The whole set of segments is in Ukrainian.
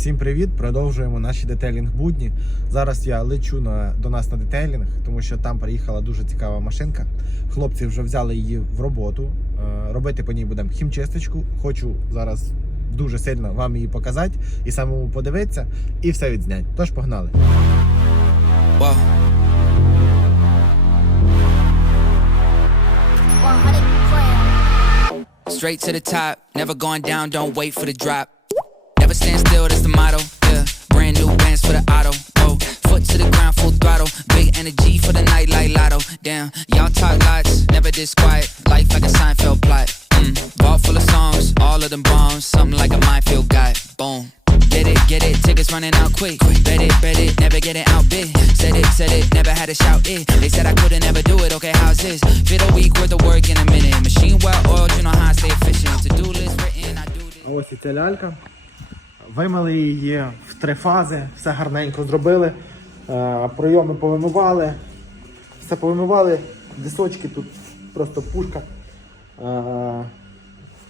Всім привіт! Продовжуємо наші детейлінг будні. Зараз я лечу на, до нас на детейлінг, тому що там приїхала дуже цікава машинка. Хлопці вже взяли її в роботу. Е, Робити по ній будемо хімчисточку. Хочу зараз дуже сильно вам її показати і самому подивитися, і все відзняти. Тож погнали. Whoa. 100 grand. Straight to the top, never going down, don't wait for the drop. never stand still, that's the motto. Yeah, brand new bands for the auto. Oh. foot to the ground, full throttle. Big energy for the night like lotto. Damn, y'all talk lots, never this quiet. Life like a Seinfeld plot. Mm, ball full of songs, all of them bombs. Something like a minefield guy. Boom. Get it, get it, tickets running out quick. Bet it, bet it, never get it out big. Said it, said it, never had to shout it. They said I couldn't ever do it, okay, how's this? Fit a week worth of work in a minute. Machine well oiled, you know how I stay efficient. To do list written, I do this. Oh, c'était là le camp. Вимили її в три фази, все гарненько зробили. Е, Пройоми повимивали, все повимивали, дисочки тут просто пушка. Е,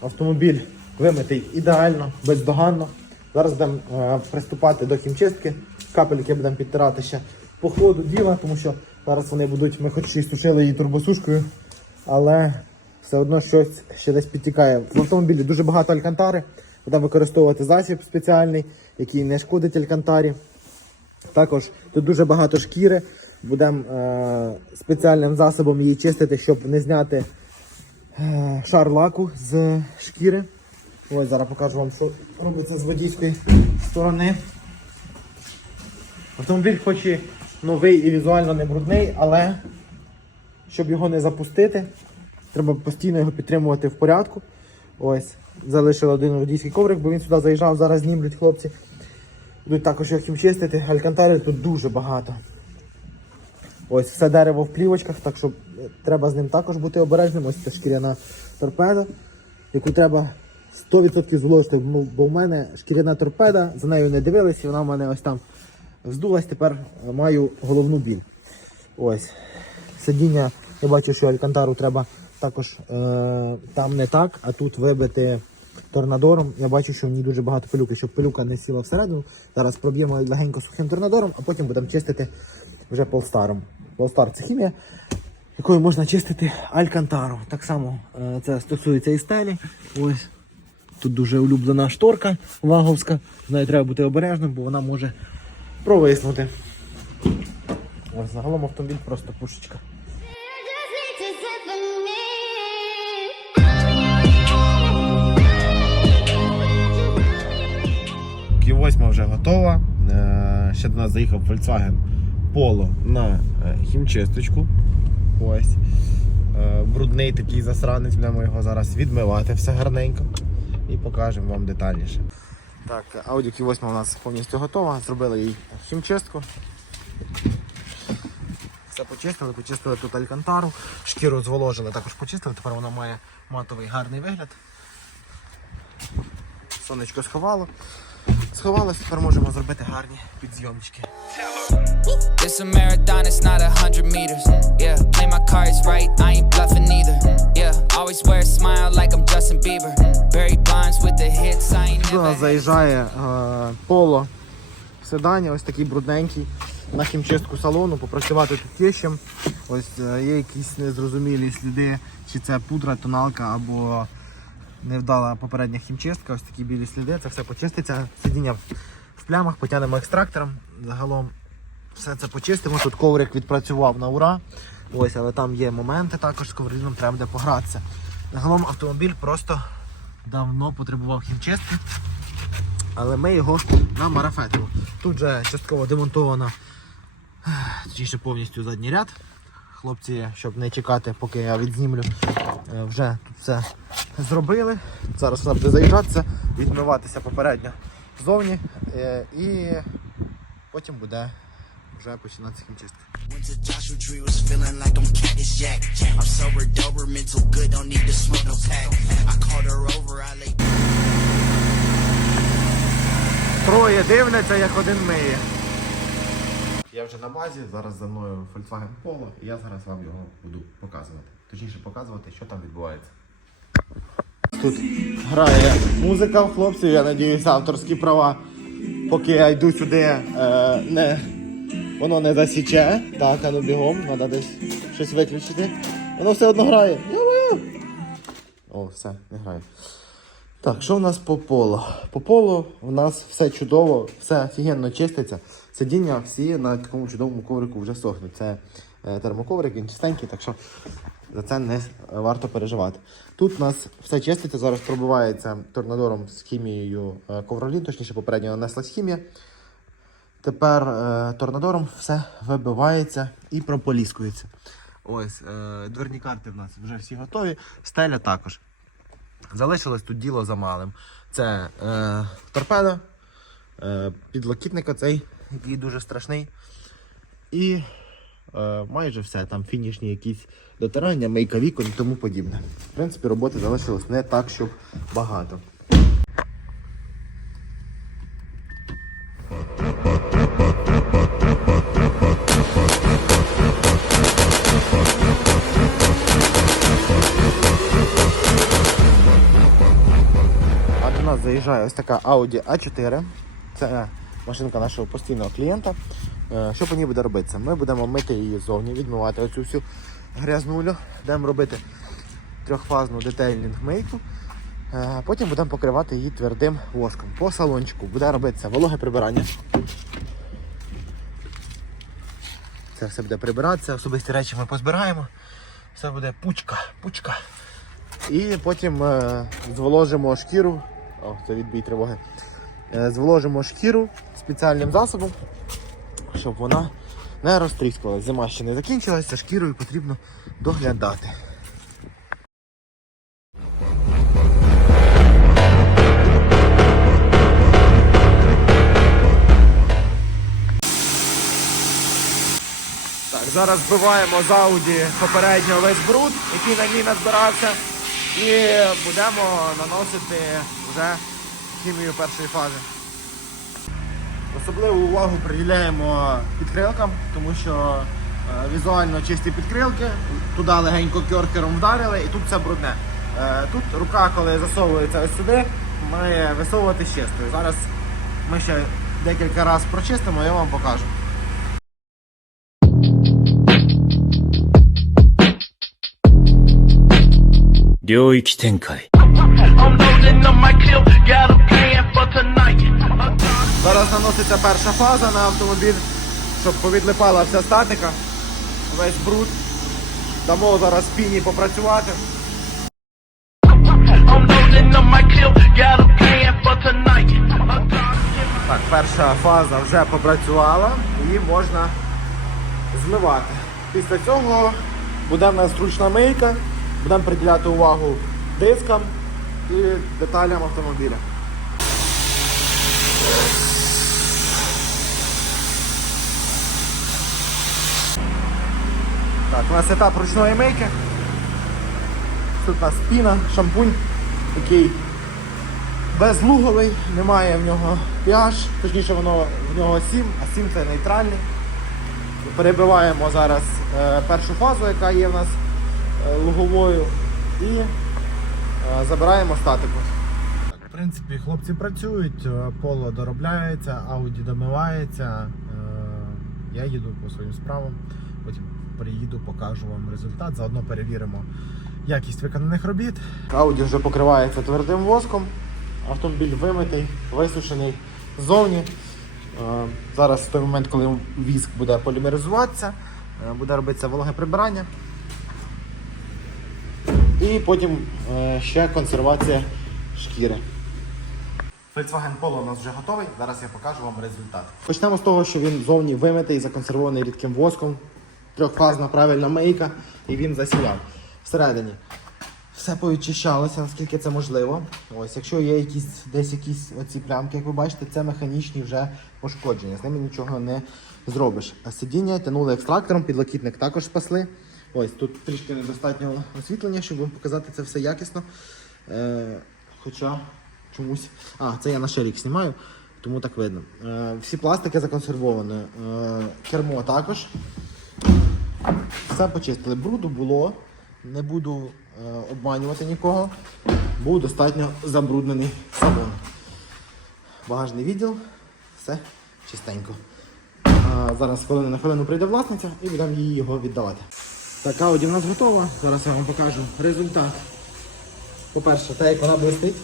Автомобіль вимитий ідеально, бездоганно. Зараз будемо е, приступати до хімчистки. Капельки будемо підтирати ще по ходу діла, тому що зараз вони будуть, ми хоч і сушили її турбосушкою, але все одно щось ще десь підтікає. В автомобілі дуже багато алькантари. Будемо використовувати засіб спеціальний, який не шкодить алькантарі. Також тут дуже багато шкіри. Будемо е, спеціальним засобом її чистити, щоб не зняти е, шар лаку з шкіри. Ось зараз покажу вам, що робиться з водійської сторони. Автомобіль хоч і новий і візуально не брудний, але щоб його не запустити, треба постійно його підтримувати в порядку. Ось, залишили один водійський коврик, бо він сюди заїжджав, зараз знімлять хлопці. Будуть також його чистити. Алькантари тут дуже багато. Ось все дерево в плівочках, так що е, треба з ним також бути обережним. Ось це шкіряна торпеда, яку треба 100% зволожити, бо бо в мене шкіряна торпеда, за нею не дивились, і вона в мене ось там вздулась, тепер е, маю головну біль. Ось. Сидіння, я бачу, що алькантару треба також е, там не так, а тут вибити торнадором. Я бачу, що в ній дуже багато пилюки, щоб пилюка не сіла всередину. Зараз проб'ємо легенько сухим торнадором, а потім будемо чистити вже полстаром. Полстар це хімія, якою можна чистити алькантару. Так само е, це стосується і стелі. Ось. Тут дуже улюблена шторка ваговська. З нею треба бути обережним, бо вона може провиснути. Ось загалом автомобіль просто пушечка. Q8 вже готова. Е, Ще до нас заїхав Volkswagen Polo на е, хімчисточку. Ось. Е, Брудний такий засранець, будемо його зараз відмивати все гарненько і покажемо вам детальніше. Так, Audi Q8 у нас повністю готова. Зробили їй хімчистку. Все почистили, почистили тут алькантару, шкіру зволожили, також почистили, тепер вона має матовий гарний вигляд. Сонечко сховало. Сховалось, тепер можемо зробити гарні підзйомчики. It's a marathon, it's not a hundred meters. Yeah, play my cards right, I ain't bluffing either. Yeah, always wear a smile like I'm Justin Bieber. Barry Bonds with the hits, I ain't До never. нас заїжджає е, поло в седані, ось такий брудненький, на хімчистку салону, попрацювати тут чим. Ось е, є якісь незрозумілі сліди, чи це пудра, тоналка або невдала попередня хімчистка, ось такі білі сліди, це все почиститься. Сидіння в плямах, потягнемо екстрактором. Загалом все це почистимо. Тут коврик відпрацював на ура. Ось, але там є моменти також з ковриком треба буде погратися. Загалом автомобіль просто давно потребував хімчистки, але ми його намарафетимо. Тут же частково демонтовано, точніше повністю задній ряд. Хлопці, щоб не чекати, поки я відзнімлю, е, вже тут все зробили. Зараз вона буде заїжджатися, відмиватися попередньо ззовні е, і потім буде вже починатися хімчистка. Троє дивляться, як один миє. Я вже на базі, зараз за мною Volkswagen Polo, і я зараз вам його буду показувати. Точніше показувати, що там відбувається. Тут грає музика в хлопців, я надіюся, авторські права поки я йду сюди, е, не, воно не засіче. Так, а ну бігом, треба десь щось виключити. Воно все одно грає. О, все, не грає. Так, що в нас по полу? По полу у нас все чудово, все офігенно чиститься. Сидіння всі на такому чудовому коврику вже сохнуть. Це е, термоковрик, він чистенький, так що за це не варто переживати. Тут у нас все чиститься, зараз пробивається торнадором з хімією е, ковролін, точніше попередньо нанеслась хімія. Тепер е, торнадором все вибивається і прополіскується. Ось, е, дверні карти в нас вже всі готові, стеля також. Залишилось тут діло за малим. Це е, торпеда, е, підлокітника цей, який дуже страшний. І майже все. Там фінішні якісь дотирання, мийка вікон і тому подібне. В принципі, роботи залишилось не так, щоб багато. А до нас заїжджає ось така Audi A4. Це машинка нашого постійного клієнта. Е, Що по ній буде робитися? Ми будемо мити її ззовні, відмивати оцю всю грязнулю, будемо робити трьохфазну детейлінг мийку. Е, Потім будемо покривати її твердим воском. По салончику буде робитися вологе прибирання. Це все буде прибиратися, особисті речі ми позбираємо. Все буде пучка, пучка. І потім е, зволожимо шкіру. О, це відбій тривоги. Зволожимо шкіру спеціальним засобом, щоб вона не розтріскувалася. Зима ще не закінчилася, шкірою потрібно доглядати. Зараз збиваємо з Audi попередньо весь бруд, який на ній назбирався. І будемо наносити вже хімію першої фази. Особливу увагу приділяємо підкрилкам, тому що е, візуально чисті підкрилки, туди легенько кьоркером вдарили і тут все брудне. Е, тут рука, коли засовується ось сюди, має висовувати чистою. Зараз ми ще декілька разів прочистимо, я вам покажу. Зараз наноситься перша фаза на автомобіль, щоб повідлипала вся статика, весь бруд. Дамо зараз піні попрацювати. Так, перша фаза вже попрацювала, її можна змивати. Після цього буде в нас ручна мийка, будемо приділяти увагу дискам і деталям автомобіля. Так, у нас етап ручної мийки. Тут у нас піна, шампунь, який безлуговий, немає в нього pH, точніше воно в нього 7, а 7 це нейтральний. Перебиваємо зараз е, першу фазу, яка є в нас е, луговою, і е, забираємо статику. В принципі, хлопці працюють, е, поло доробляється, ауді домивається. Е, Я їду по своїм справам, потім приїду, покажу вам результат. Заодно перевіримо якість виконаних робіт. Ауді вже покривається твердим воском. Автомобіль вимитий, висушений ззовні. Е, Зараз в той момент, коли віск буде полімеризуватися, е, буде робитися вологе прибирання. І потім е, ще консервація шкіри. Volkswagen Polo у нас вже готовий. Зараз я покажу вам результат. Почнемо з того, що він зовні вимитий, законсервований рідким воском, трьохфазна правильна мийка, і він засіяв. Всередині все повідчищалося, наскільки це можливо. Ось, якщо є якісь десь якісь оці плямки, як ви бачите, це механічні вже пошкодження. З ними нічого не зробиш. А сидіння тянули екстрактором, підлокітник також спасли. Ось тут трішки недостатньо освітлення, щоб вам показати це все якісно. Е, хоча чомусь. А, це я на шарік знімаю, тому так видно. Е, всі пластики законсервовані. Е, кермо також. Все почистили. Бруду було. Не буду е, обманювати нікого. Був достатньо забруднений салон. Багажний відділ. Все чистенько. А, зараз хвилину на хвилину прийде власниця і будемо їй його віддавати. Так, Ауді в нас готова. Зараз я вам покажу результат. По-перше, те, як вона блистить.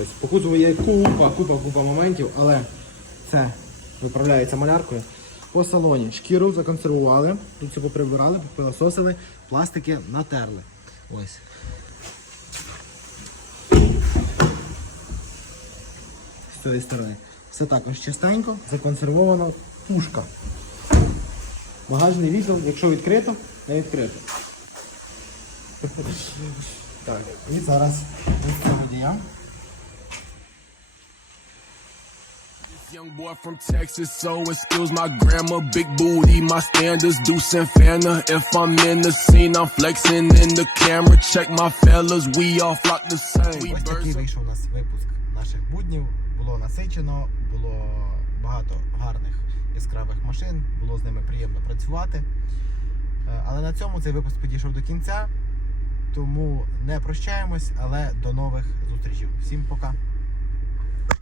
Ось, по кузову є купа, купа, купа моментів, але це виправляється маляркою. По салоні шкіру законсервували, тут все поприбирали, попилососили, пластики натерли. Ось. З цієї сторони. Все також чистенько, законсервовано пушка. Багажний відділ, якщо відкрито, не відкрито. Так, і зараз ось це водія. Young boy from Texas, so excuse my grammar. Big booty, my standards, Deuce and Fanta. If I'm in the scene, I'm flexing in the camera. Check my fellas, we all flock the same. Ось такий вийшов у нас випуск наших буднів. Було насичено, було багато гарних яскравих машин, було з ними приємно працювати. Е, Але на цьому цей випуск підійшов до кінця. Тому не прощаємось, але до нових зустрічей. Всім пока!